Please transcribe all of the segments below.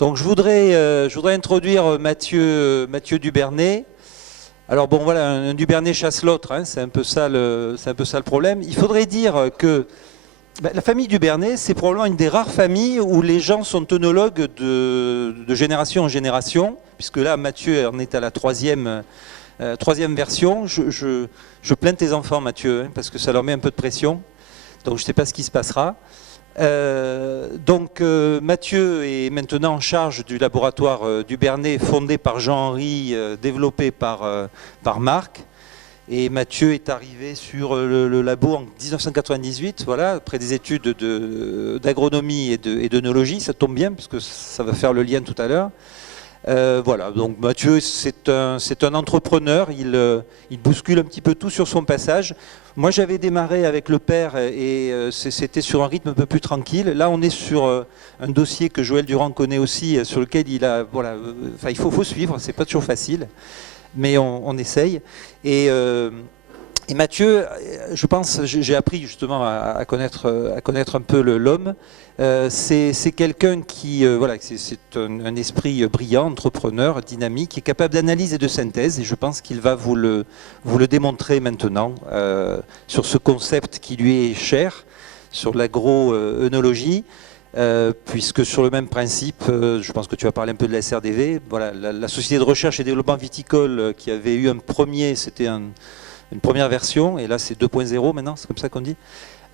Donc je voudrais introduire Mathieu Dubernay. Alors bon voilà, un Dubernay chasse l'autre, hein, c'est un peu ça le problème. Il faudrait dire que la famille Dubernay, c'est probablement une des rares familles où les gens sont œnologues de génération en génération, puisque là Mathieu en est à la troisième version. Je plains tes enfants, Mathieu, hein, parce que ça leur met un peu de pression, donc je ne sais pas ce qui se passera. Mathieu est maintenant en charge du laboratoire Dubernay, fondé par Jean-Henri, développé par Marc. Et Mathieu est arrivé sur le labo en 1998, voilà, après des études d'agronomie et d'œnologie. Ça tombe bien, parce que ça va faire le lien tout à l'heure. Voilà, donc Mathieu, c'est un entrepreneur, il bouscule un petit peu tout sur son passage. Moi, j'avais démarré avec le père et c'était sur un rythme un peu plus tranquille. Là, on est sur un dossier que Joël Durand connaît aussi, sur lequel il a, voilà, il faut suivre, c'est pas toujours facile, mais on essaye. Et Mathieu, je pense, j'ai appris justement à connaître un peu l'homme. C'est quelqu'un qui, voilà, c'est un esprit brillant, entrepreneur, dynamique, qui est capable d'analyse et de synthèse. Et je pense qu'il va vous le démontrer maintenant sur ce concept qui lui est cher, sur l'agro-œnologie. Puisque sur le même principe, je pense que tu vas parler un peu de la SRDV. Voilà, la société de recherche et développement viticole qui avait eu c'était une première version, et là c'est 2.0 maintenant, c'est comme ça qu'on dit.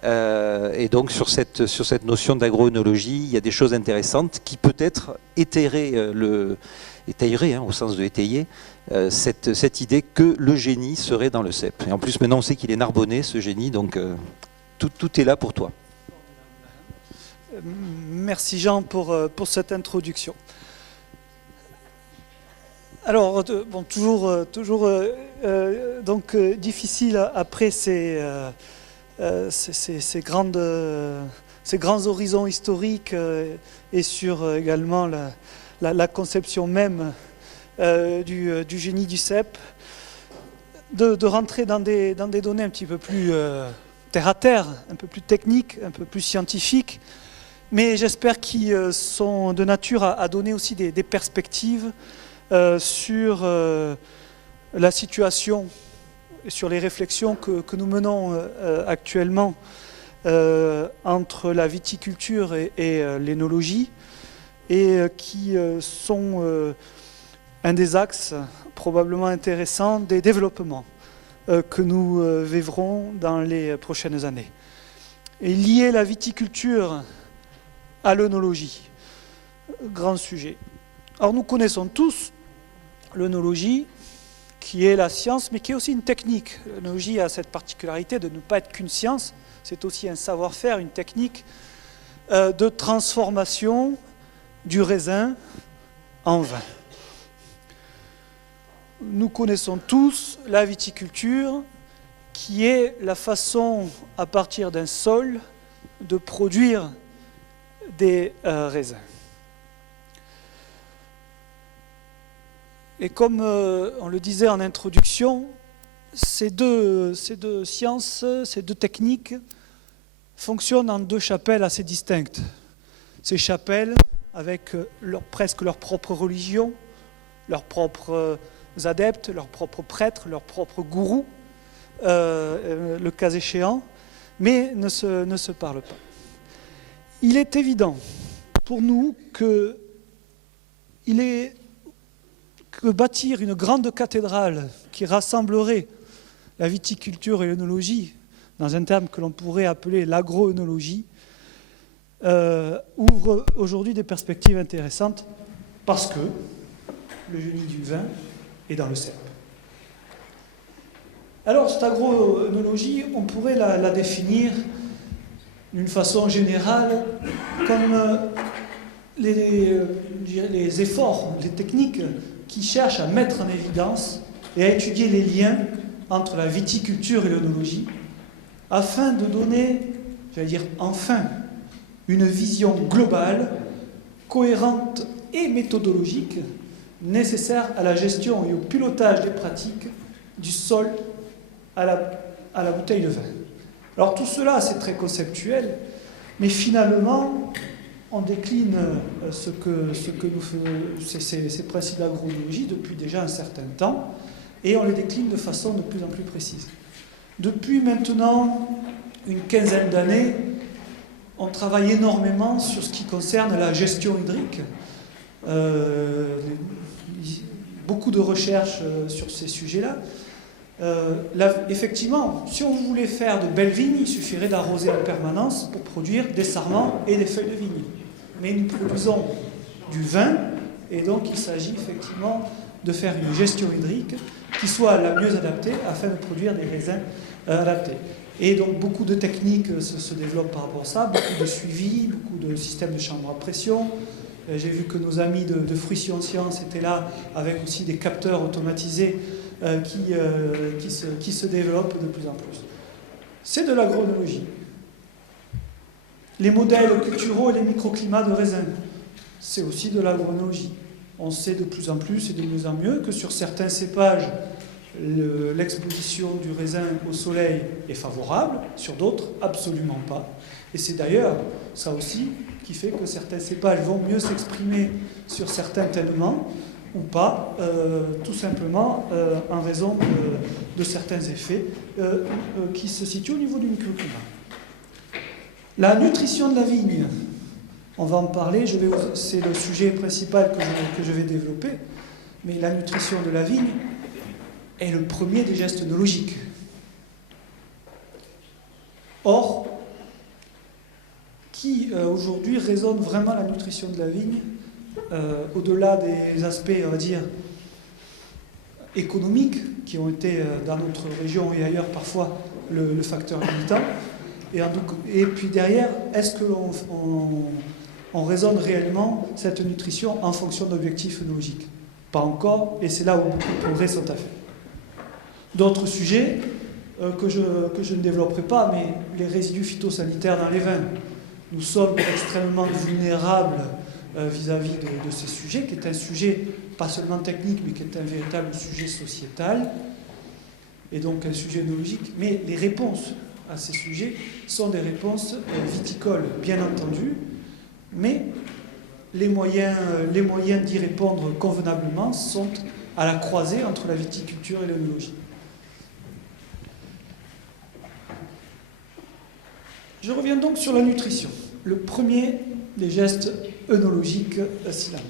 Et donc sur cette notion d'agroœnologie, il y a des choses intéressantes qui peut-être étayeraient, au sens de étayer, cette idée que le génie serait dans le cep. Et en plus maintenant on sait qu'il est narbonnais, ce génie, donc tout est là pour toi. Merci Jean pour cette introduction. Alors, bon, toujours difficile après ces grands horizons historiques et sur également la conception même du génie du cep, de rentrer dans des données un petit peu plus terre à terre, un peu plus techniques, un peu plus scientifiques, mais j'espère qu'ils sont de nature à donner aussi des perspectives sur la situation, sur les réflexions que nous menons actuellement entre la viticulture et l'énologie, et qui sont un des axes probablement intéressants des développements que nous vivrons dans les prochaines années. Et lier la viticulture à l'œnologie, grand sujet. Alors nous connaissons tous l'œnologie, qui est la science, mais qui est aussi une technique. L'œnologie a cette particularité de ne pas être qu'une science, c'est aussi un savoir-faire, une technique de transformation du raisin en vin. Nous connaissons tous la viticulture, qui est la façon, à partir d'un sol, de produire des raisins. Et comme on le disait en introduction, ces deux sciences, ces deux techniques fonctionnent en deux chapelles assez distinctes. Ces chapelles, avec presque leur propre religion, leurs propres adeptes, leurs propres prêtres, leurs propres gourous, le cas échéant, mais ne se parlent pas. Il est évident pour nous que bâtir une grande cathédrale qui rassemblerait la viticulture et l'œnologie dans un terme que l'on pourrait appeler l'agroœnologie ouvre aujourd'hui des perspectives intéressantes parce que le génie du vin est dans le cep. Alors cette agroœnologie, on pourrait la définir d'une façon générale comme les efforts, les techniques qui cherchent à mettre en évidence et à étudier les liens entre la viticulture et l'œnologie afin de donner, j'allais dire enfin, une vision globale, cohérente et méthodologique nécessaire à la gestion et au pilotage des pratiques du sol à la bouteille de vin. Alors tout cela, c'est très conceptuel, mais finalement, on décline ces principes d'agroénologie depuis déjà un certain temps, et on les décline de façon de plus en plus précise. Depuis maintenant une quinzaine d'années, on travaille énormément sur ce qui concerne la gestion hydrique. Beaucoup de recherches sur ces sujets-là. Effectivement, si on voulait faire de belles vignes, il suffirait d'arroser en permanence pour produire des sarments et des feuilles de vigne. Mais nous produisons du vin, et donc il s'agit effectivement de faire une gestion hydrique qui soit la mieux adaptée afin de produire des raisins adaptés. Et donc beaucoup de techniques se développent par rapport à ça, beaucoup de suivi, beaucoup de systèmes de chambre à pression. J'ai vu que nos amis de Fruition Science étaient là, avec aussi des capteurs automatisés qui se développent de plus en plus. C'est de l'agroénologie. Les modèles culturaux et les microclimats de raisin, c'est aussi de l'agroénologie. On sait de plus en plus et de mieux en mieux que sur certains cépages, l'exposition du raisin au soleil est favorable, sur d'autres, absolument pas. Et c'est d'ailleurs ça aussi qui fait que certains cépages vont mieux s'exprimer sur certains tènements ou pas, tout simplement en raison de certains effets qui se situent au niveau du microclimat. La nutrition de la vigne, on va en parler, c'est le sujet principal que je vais développer, mais la nutrition de la vigne est le premier des gestes œnologiques. Or, qui aujourd'hui raisonne vraiment la nutrition de la vigne, au-delà des aspects, on va dire, économiques, qui ont été dans notre région et ailleurs parfois le facteur limitant, et puis derrière, est-ce que on raisonne réellement cette nutrition en fonction d'objectifs œnologiques? Pas encore, et c'est là où beaucoup de progrès sont à faire. D'autres sujets que je ne développerai pas, mais les résidus phytosanitaires dans les vins. Nous sommes extrêmement vulnérables vis-à-vis de ces sujets, qui est un sujet pas seulement technique, mais qui est un véritable sujet sociétal, et donc un sujet œnologique. Mais les réponses à ces sujets sont des réponses viticoles, bien entendu, mais les moyens d'y répondre convenablement sont à la croisée entre la viticulture et l'œnologie. Je reviens donc sur la nutrition, le premier des gestes œnologiques SILAM.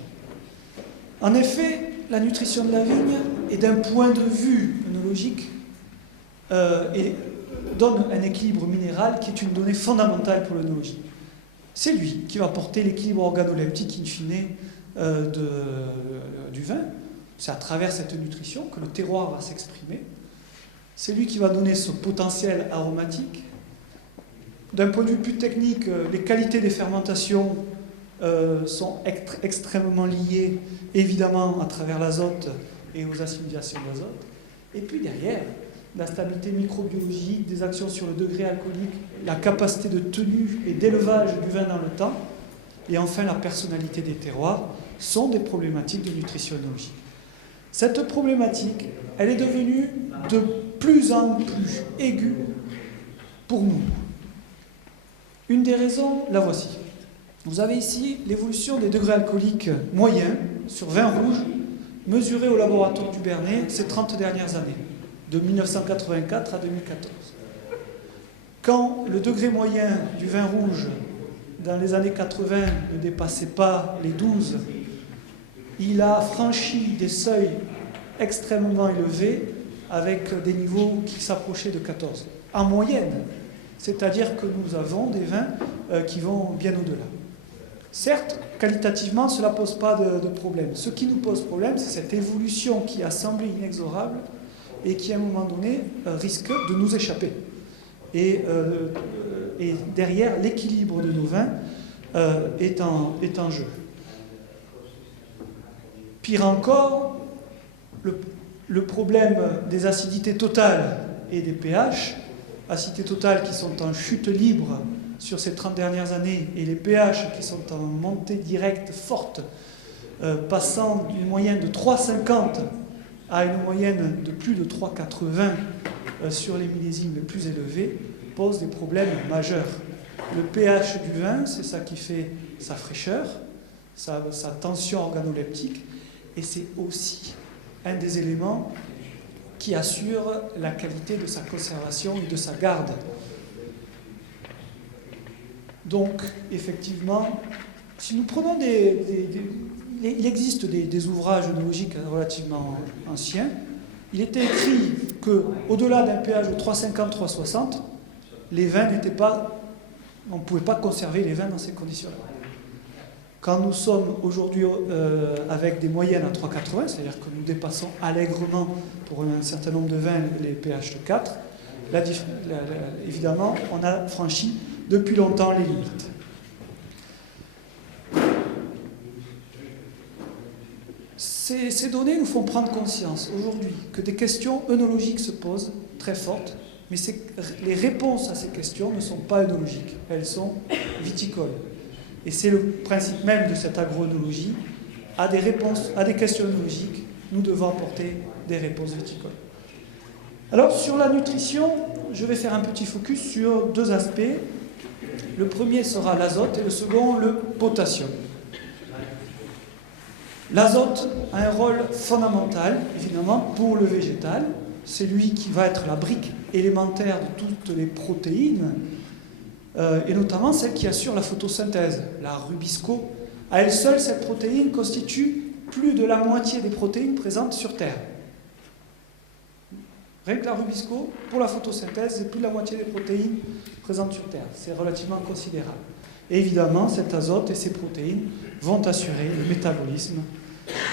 En effet, la nutrition de la vigne est d'un point de vue œnologique et donne un équilibre minéral qui est une donnée fondamentale pour l'œnologie. C'est lui qui va porter l'équilibre organoleptique in fine du vin. C'est à travers cette nutrition que le terroir va s'exprimer. C'est lui qui va donner ce potentiel aromatique. D'un point de vue plus technique, les qualités des fermentations sont extrêmement liées, évidemment, à travers l'azote et aux assimilations d'azote. Et puis derrière, la stabilité microbiologique, des actions sur le degré alcoolique, la capacité de tenue et d'élevage du vin dans le temps, et enfin la personnalité des terroirs, sont des problématiques de nutrition œnologique. Cette problématique, elle est devenue de plus en plus aiguë pour nous. Une des raisons, la voici. Vous avez ici l'évolution des degrés alcooliques moyens sur vin rouge mesurés au laboratoire du Bernet ces 30 dernières années, de 1984 à 2014. Quand le degré moyen du vin rouge dans les années 80 ne dépassait pas les 12, il a franchi des seuils extrêmement élevés avec des niveaux qui s'approchaient de 14. En moyenne, c'est-à-dire que nous avons des vins qui vont bien au-delà. Certes, qualitativement, cela ne pose pas de problème. Ce qui nous pose problème, c'est cette évolution qui a semblé inexorable et qui, à un moment donné, risque de nous échapper. Et derrière, l'équilibre de nos vins est en jeu. Pire encore, le problème des acidités totales et des pH, acidités totales qui sont en chute libre sur ces 30 dernières années et les pH qui sont en montée directe forte, passant d'une moyenne de 3,50 à une moyenne de plus de 3,80 sur les millésimes les plus élevés, posent des problèmes majeurs Le pH du vin, c'est ça qui fait sa fraîcheur, sa tension organoleptique, et c'est aussi un des éléments qui assure la qualité de sa conservation et de sa garde. Donc, effectivement, si nous prenons il existe des ouvrages œnologiques relativement anciens. Il était écrit qu'au-delà d'un pH de 3,50-3,60, les vins n'étaient pas... On ne pouvait pas conserver les vins dans ces conditions-là. Quand nous sommes aujourd'hui avec des moyennes à 3,80, c'est-à-dire que nous dépassons allègrement pour un certain nombre de vins les pH de 4, évidemment, on a franchi depuis longtemps les limites. Ces données nous font prendre conscience aujourd'hui que des questions œnologiques se posent très fortes, mais les réponses à ces questions ne sont pas œnologiques, elles sont viticoles. Et c'est le principe même de cette agroœnologie. À des réponses, à des questions œnologiques, nous devons apporter des réponses viticoles. Alors, sur la nutrition, je vais faire un petit focus sur deux aspects. Le premier sera l'azote et le second, le potassium. L'azote a un rôle fondamental, évidemment, pour le végétal. C'est lui qui va être la brique élémentaire de toutes les protéines, et notamment celle qui assure la photosynthèse, la rubisco. À elle seule, cette protéine constitue plus de la moitié des protéines présentes sur Terre. Rien que la rubisco, pour la photosynthèse, c'est plus de la moitié des protéines présentes sur Terre. C'est relativement considérable. Et évidemment, cet azote et ces protéines vont assurer le métabolisme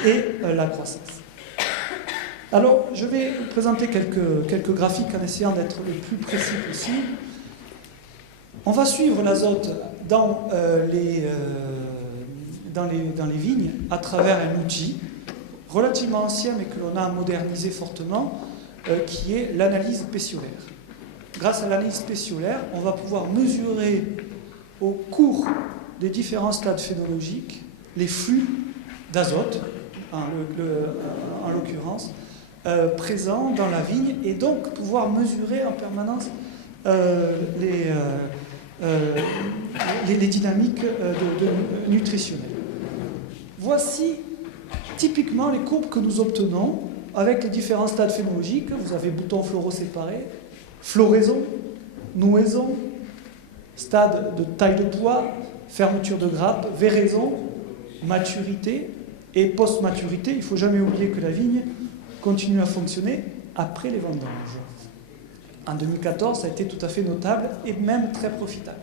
et la croissance. Alors, je vais vous présenter quelques graphiques en essayant d'être le plus précis possible. On va suivre l'azote dans les vignes à travers un outil relativement ancien mais que l'on a modernisé fortement, qui est l'analyse pétiolaire. Grâce à l'analyse pétiolaire, on va pouvoir mesurer au cours des différents stades phénologiques les flux d'azote, en l'occurrence, présents dans la vigne, et donc pouvoir mesurer en permanence les dynamiques nutritionnelles. Voici typiquement les courbes que nous obtenons avec les différents stades phénologiques. Vous avez boutons floraux séparés, floraison, nouaison, stade de taille de pois, fermeture de grappe, véraison, maturité et post-maturité. Il ne faut jamais oublier que la vigne continue à fonctionner après les vendanges. En 2014, ça a été tout à fait notable et même très profitable.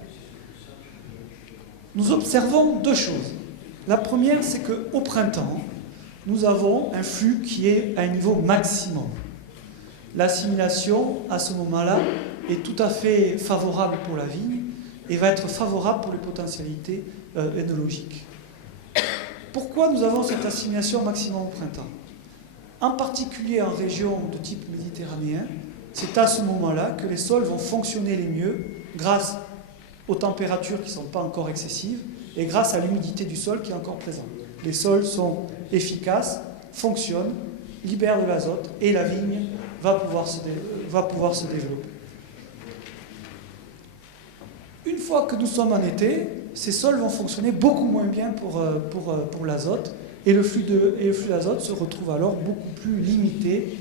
Nous observons deux choses. La première, c'est qu'au printemps, nous avons un flux qui est à un niveau maximum. L'assimilation, à ce moment-là, est tout à fait favorable pour la vigne et va être favorable pour les potentialités œnologiques. Pourquoi nous avons cette assimilation maximum au printemps? En particulier en région de type méditerranéen, c'est à ce moment-là que les sols vont fonctionner les mieux grâce aux températures qui ne sont pas encore excessives et grâce à l'humidité du sol qui est encore présente. Les sols sont efficaces, fonctionnent, libèrent de l'azote et la vigne va pouvoir se développer. Une fois que nous sommes en été, ces sols vont fonctionner beaucoup moins bien pour l'azote et le flux d'azote se retrouve alors beaucoup plus limité.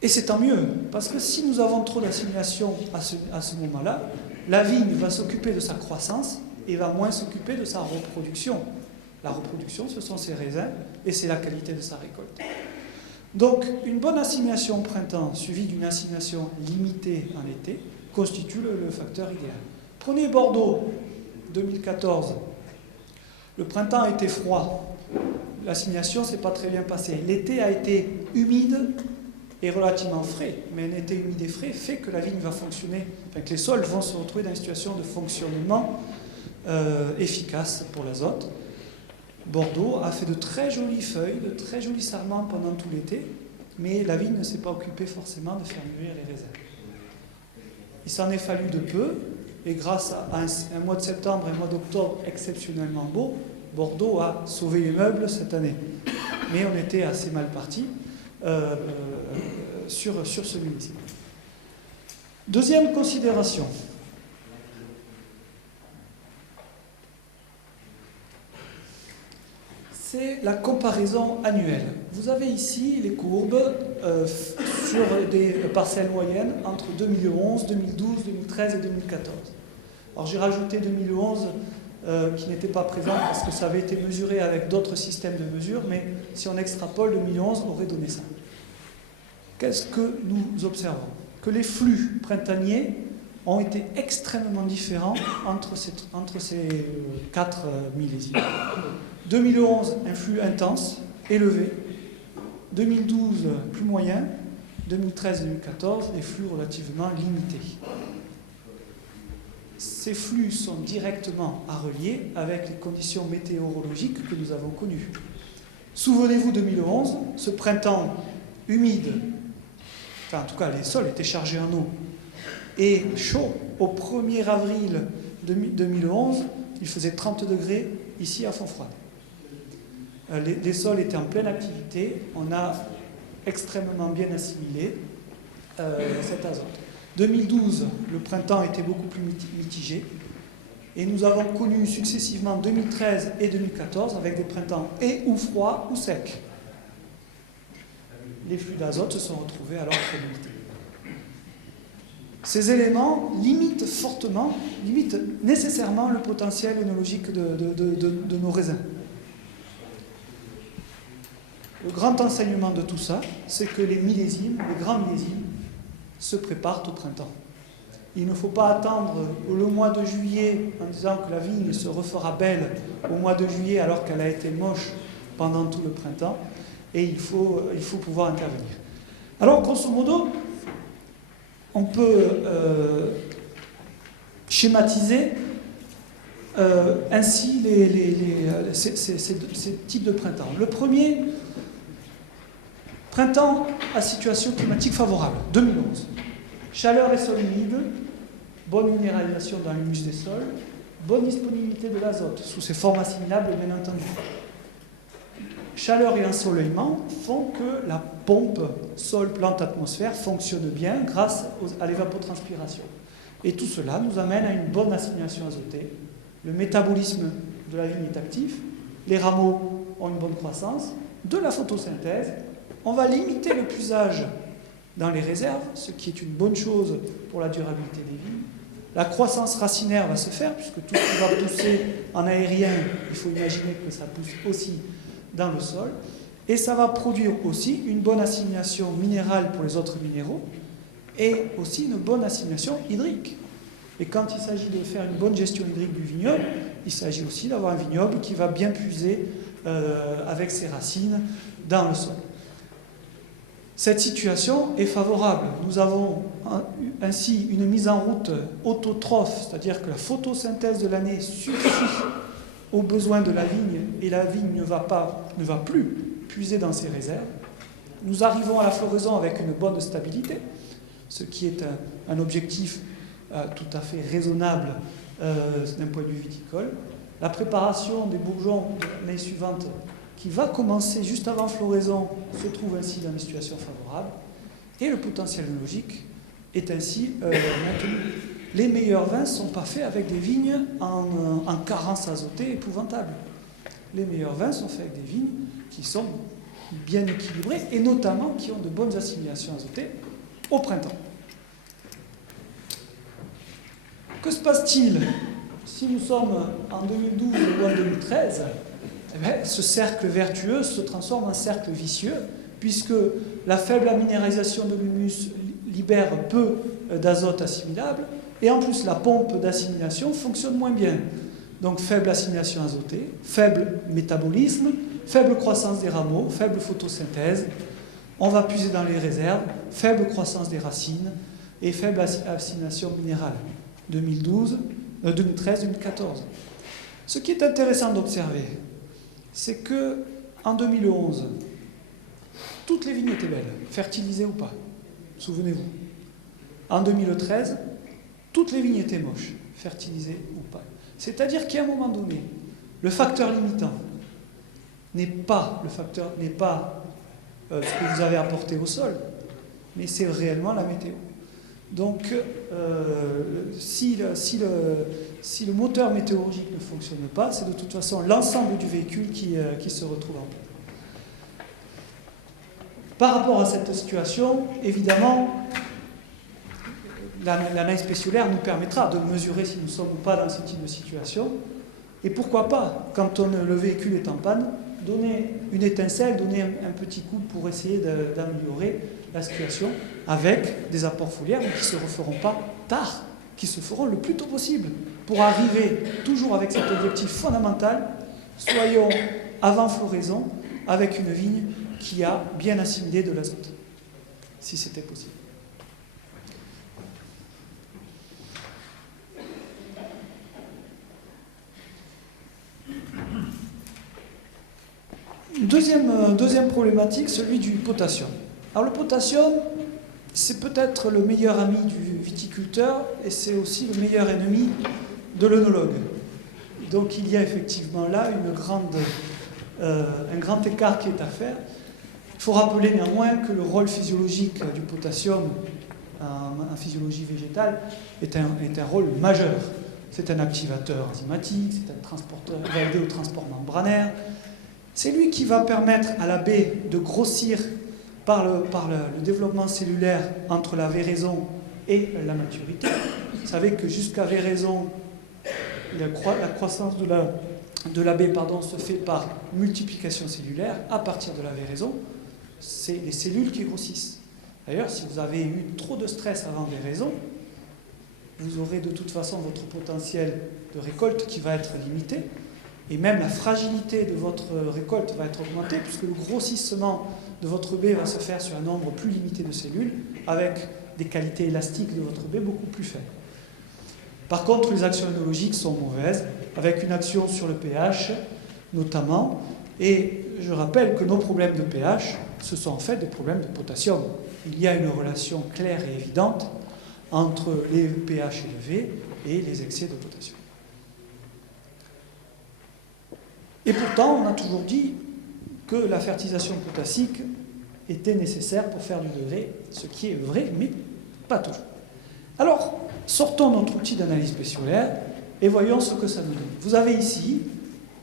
Et c'est tant mieux, parce que si nous avons trop d'assimilation à ce moment-là, la vigne va s'occuper de sa croissance et va moins s'occuper de sa reproduction. La reproduction, ce sont ses raisins et c'est la qualité de sa récolte. Donc, une bonne assimilation au printemps suivie d'une assimilation limitée en été constitue le facteur idéal. Prenez Bordeaux, 2014. Le printemps a été froid. L'assimilation ne s'est pas très bien passée. L'été a été humide et relativement frais. Mais un été humide et frais fait que la vigne va fonctionner, enfin que les sols vont se retrouver dans une situation de fonctionnement efficace pour l'azote. Bordeaux a fait de très jolies feuilles, de très jolis sarments pendant tout l'été, mais la vigne ne s'est pas occupée forcément de faire mûrir les raisins. Il s'en est fallu de peu, et grâce à un mois de septembre et un mois d'octobre exceptionnellement beau, Bordeaux a sauvé les meubles cette année. Mais on était assez mal parti sur ce millésime. Deuxième considération. c'est la comparaison annuelle. Vous avez ici les courbes sur des parcelles moyennes entre 2011, 2012, 2013 et 2014. Alors j'ai rajouté 2011 qui n'était pas présent parce que ça avait été mesuré avec d'autres systèmes de mesure, mais si on extrapole 2011, on aurait donné ça. Qu'est-ce que nous observons? Que les flux printaniers ont été extrêmement différents entre ces 4 millésimes. 2011, un flux intense, élevé. 2012, plus moyen. 2013-2014, des flux relativement limités. Ces flux sont directement à relier avec les conditions météorologiques que nous avons connues. Souvenez-vous 2011, ce printemps humide, enfin en tout cas les sols étaient chargés en eau, et chaud. Au 1er avril 2011, il faisait 30 degrés ici à Fontfroide. Les sols étaient en pleine activité, on a extrêmement bien assimilé cet azote. 2012, le printemps était beaucoup plus mitigé, et nous avons connu successivement 2013 et 2014 avec des printemps ou froids ou secs. Les flux d'azote se sont retrouvés alors très limités. Ces éléments limitent nécessairement le potentiel œnologique de nos raisins. Le grand enseignement de tout ça, c'est que les grands millésimes, se préparent au printemps. Il ne faut pas attendre le mois de juillet en disant que la vigne se refera belle au mois de juillet alors qu'elle a été moche pendant tout le printemps, et il faut pouvoir intervenir. Alors, grosso modo, on peut schématiser ainsi ces types de printemps. Le premier, printemps à situation climatique favorable, 2011. Chaleur et sol humide, bonne minéralisation dans l'humus des sols, bonne disponibilité de l'azote, sous ses formes assimilables bien entendu. Chaleur et ensoleillement font que la pompe sol-plante-atmosphère fonctionne bien grâce à l'évapotranspiration. Et tout cela nous amène à une bonne assimilation azotée. Le métabolisme de la vigne est actif, les rameaux ont une bonne croissance, de la photosynthèse. On va limiter le puisage dans les réserves, ce qui est une bonne chose pour la durabilité des vignes. La croissance racinaire va se faire, puisque tout ce qui va pousser en aérien, il faut imaginer que ça pousse aussi dans le sol. Et ça va produire aussi une bonne assimilation minérale pour les autres minéraux, et aussi une bonne assimilation hydrique. Et quand il s'agit de faire une bonne gestion hydrique du vignoble, il s'agit aussi d'avoir un vignoble qui va bien puiser avec ses racines dans le sol. Cette situation est favorable. Nous avons ainsi une mise en route autotrophe, c'est-à-dire que la photosynthèse de l'année suffit aux besoins de la vigne et la vigne ne va plus puiser dans ses réserves. Nous arrivons à la floraison avec une bonne stabilité, ce qui est un objectif tout à fait raisonnable d'un point de vue viticole. La préparation des bourgeons de l'année suivante, qui va commencer juste avant floraison, se trouve ainsi dans une situation favorable, et le potentiel œnologique est ainsi maintenu. Les meilleurs vins ne sont pas faits avec des vignes en carence azotée épouvantable. Les meilleurs vins sont faits avec des vignes qui sont bien équilibrées, et notamment qui ont de bonnes assimilations azotées au printemps. Que se passe-t-il si nous sommes en 2012 ou en 2013 ? Eh bien, ce cercle vertueux se transforme en cercle vicieux, puisque la faible minéralisation de l'humus libère peu d'azote assimilable, et en plus la pompe d'assimilation fonctionne moins bien. Donc faible assimilation azotée, faible métabolisme, faible croissance des rameaux, faible photosynthèse, on va puiser dans les réserves, faible croissance des racines et faible assimilation minérale. 2012, 2013, 2014. Ce qui est intéressant d'observer, c'est que en 2011, toutes les vignes étaient belles, fertilisées ou pas. Souvenez-vous. En 2013, toutes les vignes étaient moches, fertilisées ou pas. C'est-à-dire qu'à un moment donné, le facteur limitant n'est pas ce que vous avez apporté au sol, mais c'est réellement la météo. Donc, si le moteur météorologique ne fonctionne pas, c'est de toute façon l'ensemble du véhicule qui se retrouve en panne. Par rapport à cette situation, évidemment, l'analyse spéciolaire nous permettra de mesurer si nous sommes ou pas dans ce type de situation. Et pourquoi pas, quand le véhicule est en panne, donner une étincelle, donner un petit coup pour essayer d'améliorer la situation avec des apports foliaires qui ne se referont pas tard, qui se feront le plus tôt possible pour arriver toujours avec cet objectif fondamental, soyons avant floraison avec une vigne qui a bien assimilé de l'azote, si c'était possible. Deuxième problématique, celui du potassium. Alors le potassium, c'est peut-être le meilleur ami du viticulteur et c'est aussi le meilleur ennemi de l'œnologue. Donc il y a effectivement là un grand écart qui est à faire. Il faut rappeler néanmoins que le rôle physiologique du potassium en physiologie végétale est un rôle majeur. C'est un activateur enzymatique, c'est un transporteur, il va aider au transport membranaire. C'est lui qui va permettre à la baie de grossir par le développement cellulaire entre la véraison et la maturité. Vous savez que jusqu'à véraison, la croissance de la baie se fait par multiplication cellulaire. À partir de la véraison, c'est les cellules qui grossissent. D'ailleurs, si vous avez eu trop de stress avant véraison, vous aurez de toute façon votre potentiel de récolte qui va être limité. Et même la fragilité de votre récolte va être augmentée puisque le grossissement de votre baie va se faire sur un nombre plus limité de cellules avec des qualités élastiques de votre baie beaucoup plus faibles. Par contre, les actions œnologiques sont mauvaises, avec une action sur le pH notamment. Et je rappelle que nos problèmes de pH, ce sont en fait des problèmes de potassium. Il y a une relation claire et évidente entre les pH élevés et les excès de potassium. Et pourtant, on a toujours dit que la fertilisation potassique était nécessaire pour faire du degré, ce qui est vrai, mais pas toujours. Alors, sortons notre outil d'analyse spéciolaire et voyons ce que ça nous donne. Vous avez ici,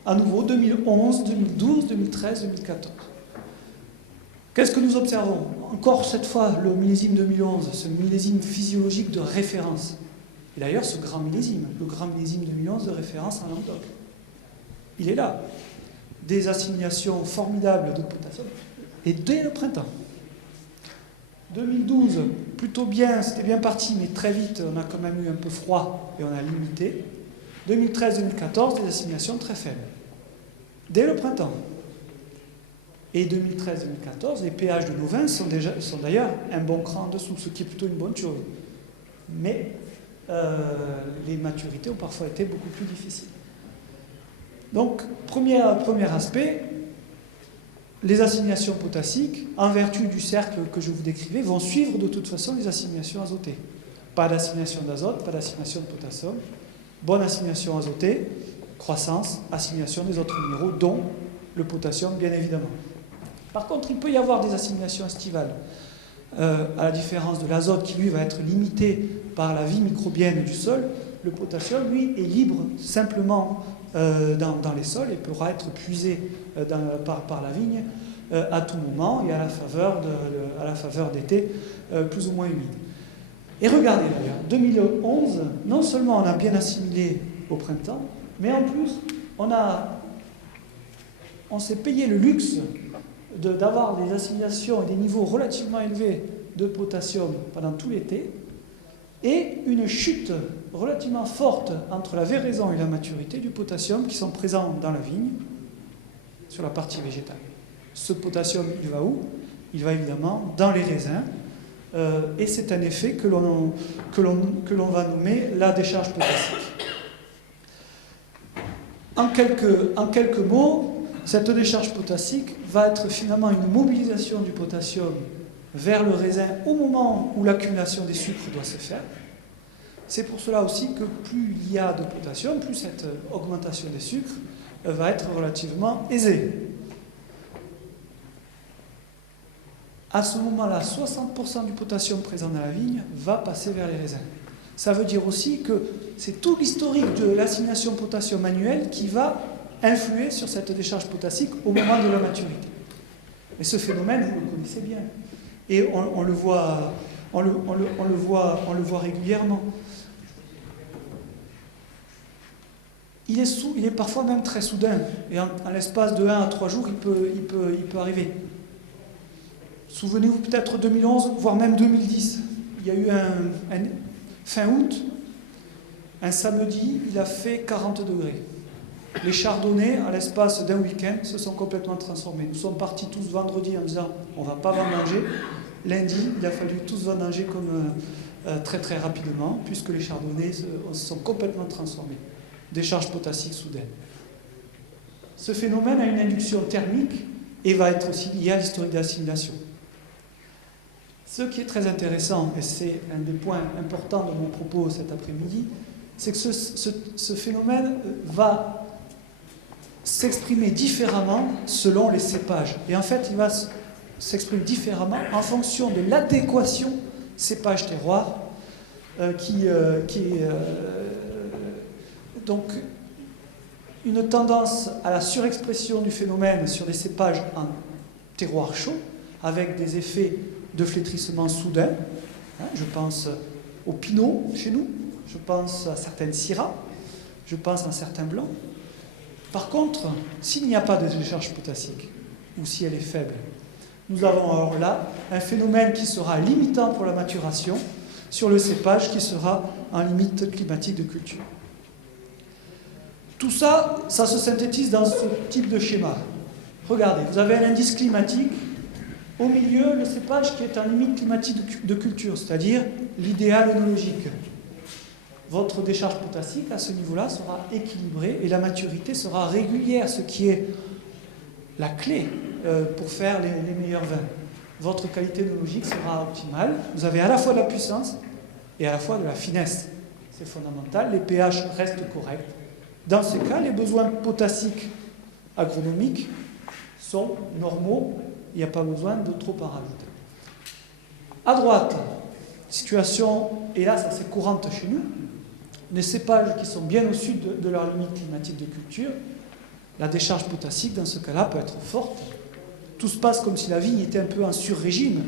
à nouveau, 2011, 2012, 2013, 2014. Qu'est-ce que nous observons? Encore cette fois, le millésime 2011, ce millésime physiologique de référence. Et d'ailleurs, ce grand millésime, le grand millésime 2011 de référence en Languedoc. Il est là. Des assimilations formidables de potassium. Et dès le printemps. 2012, plutôt bien, c'était bien parti, mais très vite, on a quand même eu un peu froid et on a limité. 2013-2014, des assimilations très faibles. Dès le printemps. Et 2013-2014, les pH de nos vins sont d'ailleurs un bon cran en dessous, ce qui est plutôt une bonne chose. Mais les maturités ont parfois été beaucoup plus difficiles. Donc, premier aspect, les assimilations potassiques, en vertu du cercle que je vous décrivais, vont suivre de toute façon les assimilations azotées. Pas d'assimilation d'azote, pas d'assimilation de potassium. Bonne assimilation azotée, croissance, assimilation des autres minéraux, dont le potassium, bien évidemment. Par contre, il peut y avoir des assimilations estivales, à la différence de l'azote qui, lui, va être limité par la vie microbienne du sol. Le potassium, lui, est libre simplement dans les sols et pourra être puisé par la vigne à tout moment et à la faveur d'été plus ou moins humide. Et regardez d'ailleurs, 2011, non seulement on a bien assimilé au printemps, mais en plus on s'est payé le luxe d'avoir des assimilations et des niveaux relativement élevés de potassium pendant tout l'été et une chute relativement forte entre la véraison et la maturité du potassium qui sont présents dans la vigne sur la partie végétale. Ce potassium, il va où? Il va évidemment dans les raisins et c'est un effet que l'on va nommer la décharge potassique. En quelques mots, cette décharge potassique va être finalement une mobilisation du potassium vers le raisin au moment où l'accumulation des sucres doit se faire. C'est pour cela aussi que plus il y a de potassium, plus cette augmentation des sucres va être relativement aisée. à ce moment-là, 60% du potassium présent dans la vigne va passer vers les raisins. Ça veut dire aussi que c'est tout l'historique de l'assignation potassium manuelle qui va influer sur cette décharge potassique au moment de la maturité. Mais ce phénomène, vous le connaissez bien. Et on le voit régulièrement. Il est parfois même très soudain. Et en l'espace de 1 à 3 jours, il peut arriver. Souvenez-vous peut-être 2011, voire même 2010. Il y a eu fin août, un samedi, il a fait 40 degrés. Les chardonnays, à l'espace d'un week-end, se sont complètement transformés. Nous sommes partis tous vendredi en disant on ne va pas vendanger. Lundi, il a fallu tous vendanger très très rapidement, puisque les chardonnays se sont complètement transformés. Décharge potassique soudaine. Ce phénomène a une induction thermique et va être aussi lié à l'historique d'assimilation. Ce qui est très intéressant, et c'est un des points importants de mon propos cet après-midi, c'est que ce phénomène va s'exprimer différemment selon les cépages. Et en fait, il va s'exprimer différemment en fonction de l'adéquation cépage-terroir donc une tendance à la surexpression du phénomène sur les cépages en terroir chaud, avec des effets de flétrissement soudain. Je pense au pinot chez nous, je pense à certaines syrahs, je pense à certains blancs. Par contre, s'il n'y a pas de décharge potassique, ou si elle est faible, nous avons alors là un phénomène qui sera limitant pour la maturation sur le cépage qui sera en limite climatique de culture. Tout ça, ça se synthétise dans ce type de schéma. Regardez, vous avez un indice climatique, au milieu, le cépage qui est en limite climatique de culture, c'est-à-dire l'idéal œnologique. Votre décharge potassique, à ce niveau-là, sera équilibrée et la maturité sera régulière, ce qui est la clé pour faire les meilleurs vins. Votre qualité œnologique sera optimale. Vous avez à la fois de la puissance et à la fois de la finesse. C'est fondamental. Les pH restent corrects. Dans ces cas, les besoins potassiques agronomiques sont normaux. Il n'y a pas besoin de trop en rajouter. À droite, situation, hélas, assez courante chez nous, les cépages qui sont bien au sud de leur limite climatique de culture, la décharge potassique, dans ce cas-là, peut être forte. Tout se passe comme si la vigne était un peu en sur-régime.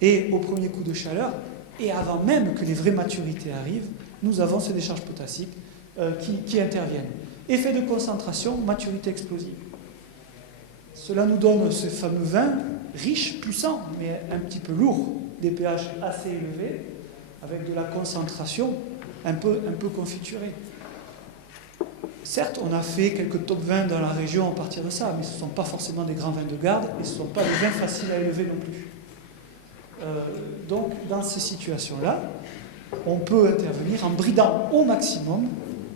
Et au premier coup de chaleur, et avant même que les vraies maturités arrivent, nous avons ces décharges potassiques qui interviennent. Effet de concentration, maturité explosive. Cela nous donne ces fameux vins riches, puissants, mais un petit peu lourds, des pH assez élevés, avec de la concentration un peu confiturée. Certes, on a fait quelques top 20 dans la région à partir de ça, mais ce ne sont pas forcément des grands vins de garde, et ce ne sont pas des vins faciles à élever non plus. Donc, dans ces situations-là, on peut intervenir en bridant au maximum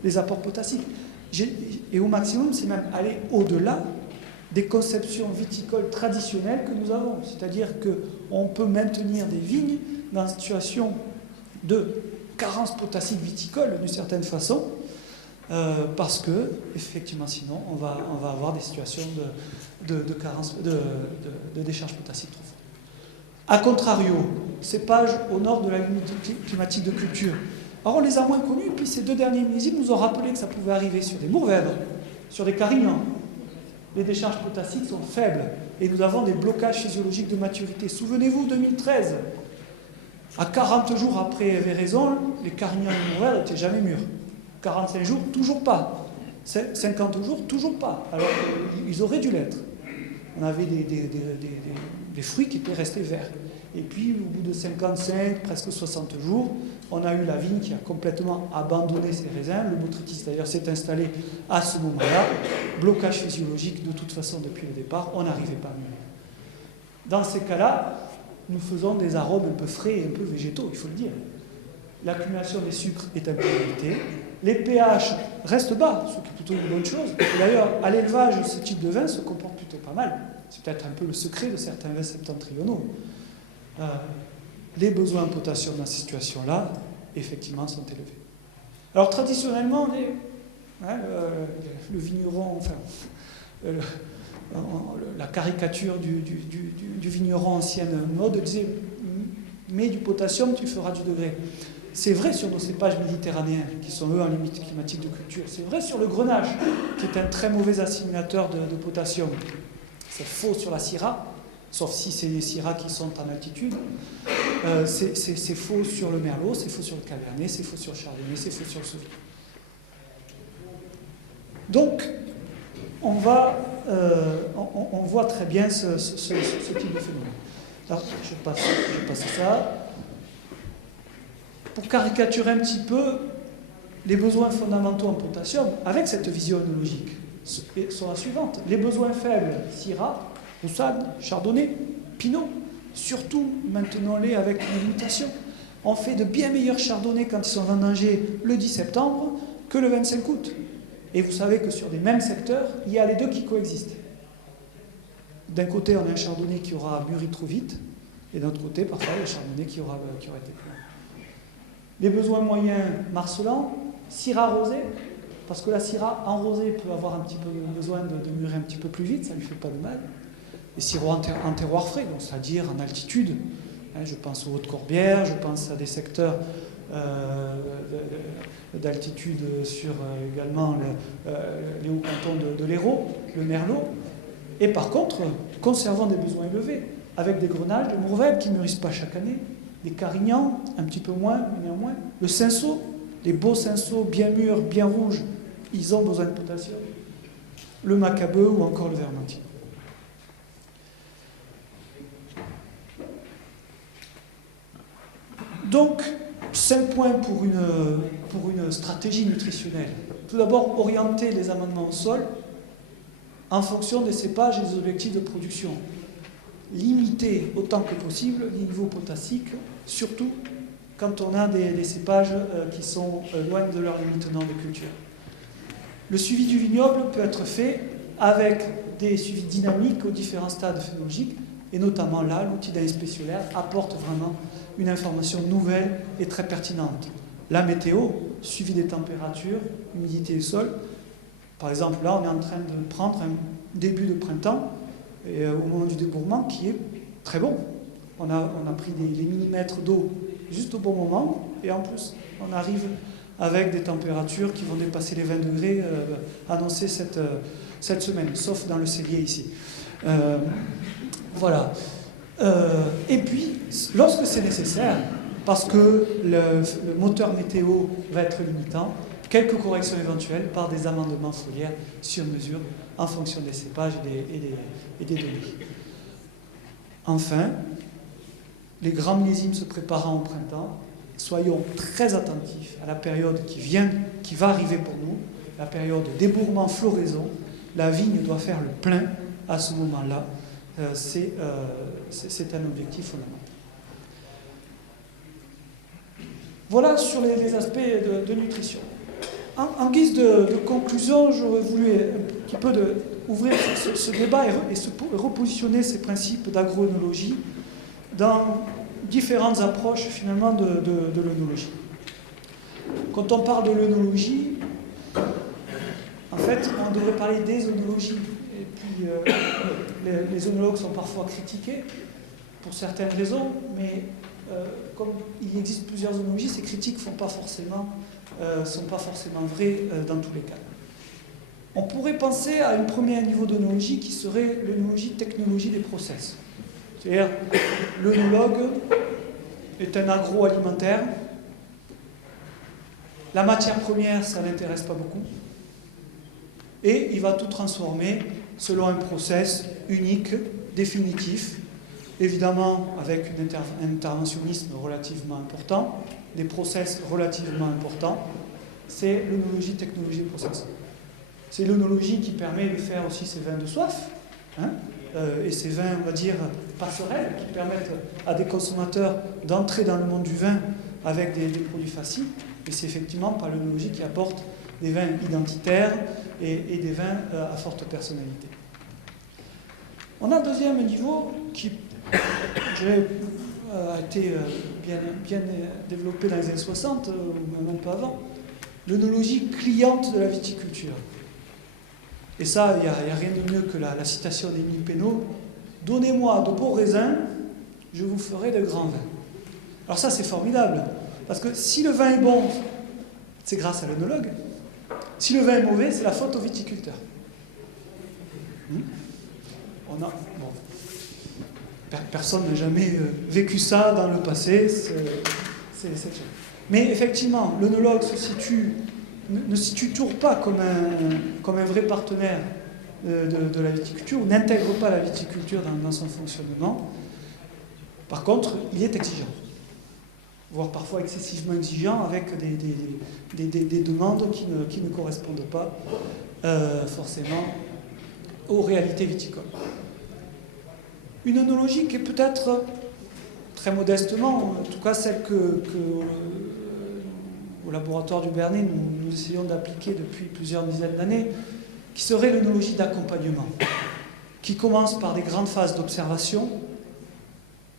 les apports potassiques. Et au maximum, c'est même aller au-delà des conceptions viticoles traditionnelles que nous avons. C'est-à-dire qu'on peut maintenir des vignes dans une situation de carence potassique viticole, d'une certaine façon, parce que, effectivement, sinon, on va avoir des situations de carence, de décharge potassique trop forte. A contrario, cépages au nord de la limite climatique de culture. Alors, on les a moins connus, puis ces 2 derniers millésimes nous ont rappelé que ça pouvait arriver sur des Mourvèdres, sur des Carignans. Les décharges potassiques sont faibles et nous avons des blocages physiologiques de maturité. Souvenez-vous, 2013, à 40 jours après véraison, les Carignans et les Mourvèdres n'étaient jamais mûrs. 45 jours, toujours pas. 50 jours, toujours pas. Alors ils auraient dû l'être. On avait des fruits qui étaient restés verts. Et puis, au bout de 55, presque 60 jours, on a eu la vigne qui a complètement abandonné ses raisins. Le botrytis, d'ailleurs, s'est installé à ce moment-là. Blocage physiologique, de toute façon, depuis le départ, on n'arrivait pas à mûrir. Dans ces cas-là, nous faisons des arômes un peu frais et un peu végétaux, il faut le dire. L'accumulation des sucres est un peu limitée. Les pH restent bas, ce qui est plutôt une bonne chose. D'ailleurs, à l'élevage, ce type de vin se comporte plutôt pas mal. C'est peut-être un peu le secret de certains vins septentrionaux. Les besoins en potassium dans ces situations-là, effectivement, sont élevés. Alors, traditionnellement, le vigneron, la caricature du vigneron ancienne mode disait mets du potassium, tu feras du degré. C'est vrai sur nos cépages méditerranéens, qui sont eux en limite climatique de culture. C'est vrai sur le grenache, qui est un très mauvais assimilateur de potassium. C'est faux sur la syrah, sauf si c'est les syrahs qui sont en altitude. C'est faux sur le merlot, c'est faux sur le cabernet, c'est faux sur le chardonnay, c'est faux sur le sauvignon. Donc, on voit très bien ce type de phénomène. Alors, je passe à ça. Pour caricaturer un petit peu, les besoins fondamentaux en potassium, avec cette vision œnologique, sont la suivante. Les besoins faibles, syrah, roussade, chardonnay, pinot, surtout maintenons-les avec une limitation. On fait de bien meilleurs chardonnays quand ils sont vendangés le 10 septembre que le 25 août. Et vous savez que sur des mêmes secteurs, il y a les deux qui coexistent. D'un côté, on a un chardonnay qui aura mûri trop vite, et d'un autre côté, parfois, le chardonnay qui aura été plus long. Les besoins moyens marcelants, syrah rosé, parce que la syrah en rosé peut avoir un petit peu besoin de mûrir un petit peu plus vite, ça ne lui fait pas de mal. Les sirop en terroir frais, donc c'est-à-dire en altitude. Je pense aux Hautes-Corbières, je pense à des secteurs d'altitude sur également les hauts cantons de l'Hérault, le Merlot. Et par contre, conservant des besoins élevés, avec des grenages, des Mourvèdres qui ne mûrissent pas chaque année, des Carignans, un petit peu moins, mais néanmoins. Le Cinsault, les beaux Cinsault bien mûrs, bien rouges, ils ont besoin de potassium. Le Macabeu ou encore le Vermentine. Donc, 5 points pour une stratégie nutritionnelle. Tout d'abord, orienter les amendements au sol en fonction des cépages et des objectifs de production. Limiter autant que possible les niveaux potassiques, surtout quand on a des cépages qui sont loin de leur limite tenant de culture. Le suivi du vignoble peut être fait avec des suivis dynamiques aux différents stades phénologiques, et notamment là, l'outil d'analyse spéciolaire apporte vraiment une information nouvelle et très pertinente. La météo, suivi des températures, humidité du sol. Par exemple, là, on est en train de prendre un début de printemps, et, au moment du débourrement, qui est très bon. On a pris les millimètres d'eau juste au bon moment, et en plus, on arrive avec des températures qui vont dépasser les 20 degrés annoncées cette semaine, sauf dans le cellier ici. Voilà. Et puis, lorsque c'est nécessaire, parce que le moteur météo va être limitant, quelques corrections éventuelles par des amendements foliaires sur mesure en fonction des cépages et des données. Enfin, les grands millésimes se préparant au printemps, soyons très attentifs à la période qui va arriver pour nous, la période de débourrement floraison. La vigne doit faire le plein à ce moment-là. C'est un objectif fondamental. Voilà sur les aspects de nutrition. En guise de conclusion, j'aurais voulu un petit peu ouvrir ce débat et repositionner ces principes d'agroœnologie dans différentes approches finalement de l'œnologie. Quand on parle de l'œnologie, en fait, on devrait parler des œnologies. Et puis, les œnologues sont parfois critiqués pour certaines raisons, mais comme il existe plusieurs œnologies, ces critiques ne sont pas forcément vraies dans tous les cas. On pourrait penser à un premier niveau d'œnologie qui serait l'œnologie technologie des process. C'est-à-dire, l'œnologue est un agroalimentaire. La matière première, ça ne l'intéresse pas beaucoup. Et il va tout transformer selon un process unique, définitif, évidemment avec un interventionnisme relativement important, des process relativement importants. C'est l'œnologie technologie des process. C'est l'œnologie qui permet de faire aussi ces vins de soif, et ces vins, on va dire, passerelles, qui permettent à des consommateurs d'entrer dans le monde du vin avec des produits faciles. Et c'est effectivement pas l'œnologie qui apporte des vins identitaires et des vins à forte personnalité. On a un deuxième niveau qui a été bien développé dans les années 60, ou même un peu avant, l'œnologie cliente de la viticulture. Et ça, il n'y a rien de mieux que la citation d'Émile Pénaud. « Donnez-moi de beaux raisins, je vous ferai de grands vins. » Alors ça, c'est formidable. Parce que si le vin est bon, c'est grâce à l'œnologue. Si le vin est mauvais, c'est la faute au viticulteur. Personne n'a jamais vécu ça dans le passé. Mais effectivement, l'œnologue ne se situe toujours pas comme un vrai partenaire de la viticulture, ou n'intègre pas la viticulture dans son fonctionnement. Par contre, il est exigeant, voire parfois excessivement exigeant, avec des demandes qui ne correspondent pas forcément aux réalités viticoles. Une œnologie qui est peut-être, très modestement, en tout cas celle que au laboratoire du Bernet nous essayons d'appliquer depuis plusieurs dizaines d'années, qui serait l'œnologie d'accompagnement, qui commence par des grandes phases d'observation,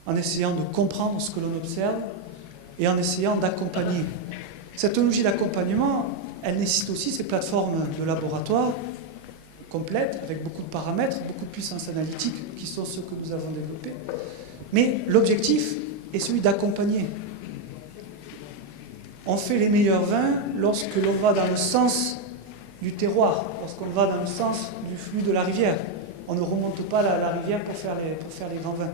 en essayant de comprendre ce que l'on observe et en essayant d'accompagner. Cette œnologie d'accompagnement, elle nécessite aussi ces plateformes de laboratoire complètes, avec beaucoup de paramètres, beaucoup de puissance analytique, qui sont ceux que nous avons développés. Mais l'objectif est celui d'accompagner. On fait les meilleurs vins lorsque l'on va dans le sens du terroir, lorsqu'on va dans le sens du flux de la rivière. On ne remonte pas la rivière pour faire les grands vins.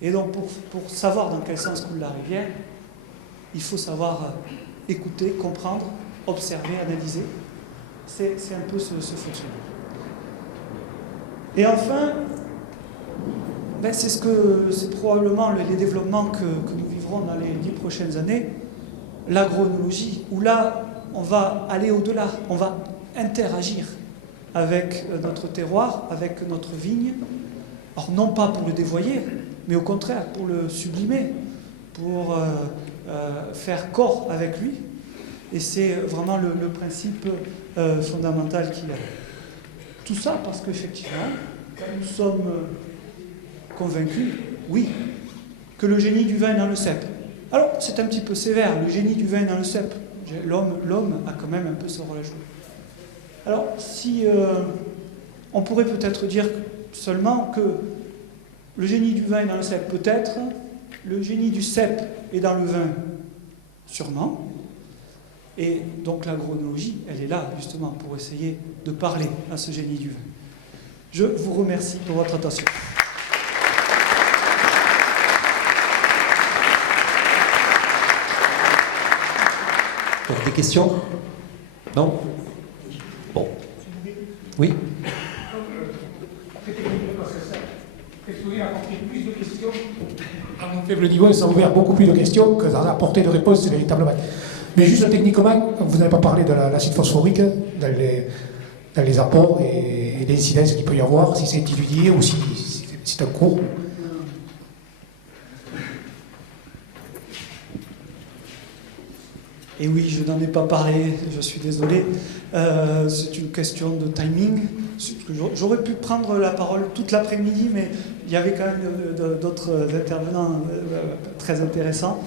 Et donc, pour savoir dans quel sens coule la rivière, il faut savoir écouter, comprendre, observer, analyser. C'est un peu ce fonctionnement. Et enfin, c'est probablement les développements que nous vivrons dans les 10 prochaines années, l'agroœnologie, où là, on va aller au-delà, on va interagir avec notre terroir, avec notre vigne. Alors non pas pour le dévoyer, mais au contraire pour le sublimer, pour faire corps avec lui. Et c'est vraiment le principe fondamental qu'il a. Tout ça parce qu'effectivement, nous sommes convaincus, oui, que le génie du vin est dans le cep. Alors, c'est un petit peu sévère, le génie du vin est dans le cep. L'homme a quand même un peu ce rôle à jouer. Alors, si on pourrait peut-être dire seulement que le génie du vin est dans le cep, peut-être, le génie du cep est dans le vin, sûrement. Et donc l'agroœnologie, elle est là justement pour essayer de parler à ce génie du vin. Je vous remercie pour votre attention. Donc, des questions? Non? Bon. Oui? Plus de questions. À mon faible niveau, ça a ouvert beaucoup plus de questions que ça a apporté de réponses véritablement. Mais juste techniquement, vous n'avez pas parlé de l'acide phosphorique dans les apports et l'incidence qu'il peut y avoir, si c'est étudié ou si c'est un cours. Et oui, je n'en ai pas parlé, je suis désolé. C'est une question de timing. J'aurais pu prendre la parole toute l'après-midi, mais il y avait quand même d'autres intervenants très intéressants.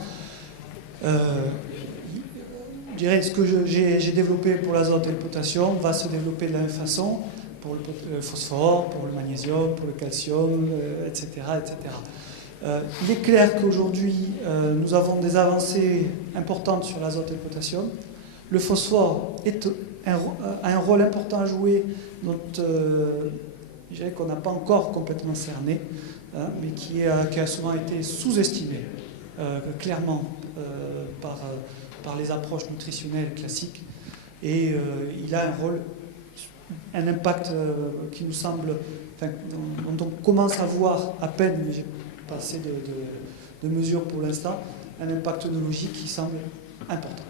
Je dirais ce que j'ai développé pour l'azote et le potassium va se développer de la même façon pour le phosphore, pour le magnésium, pour le calcium, etc., etc. Il est clair qu'aujourd'hui, nous avons des avancées importantes sur l'azote et le potassium. Le phosphore a un rôle important à jouer, je dirais qu'on n'a pas encore complètement cerné, mais qui a souvent été sous-estimé, clairement, par les approches nutritionnelles classiques. Et il a un impact qui nous semble, dont on commence à voir à peine, mais j'ai pas assez de mesures pour l'instant, un impact œnologique qui semble important.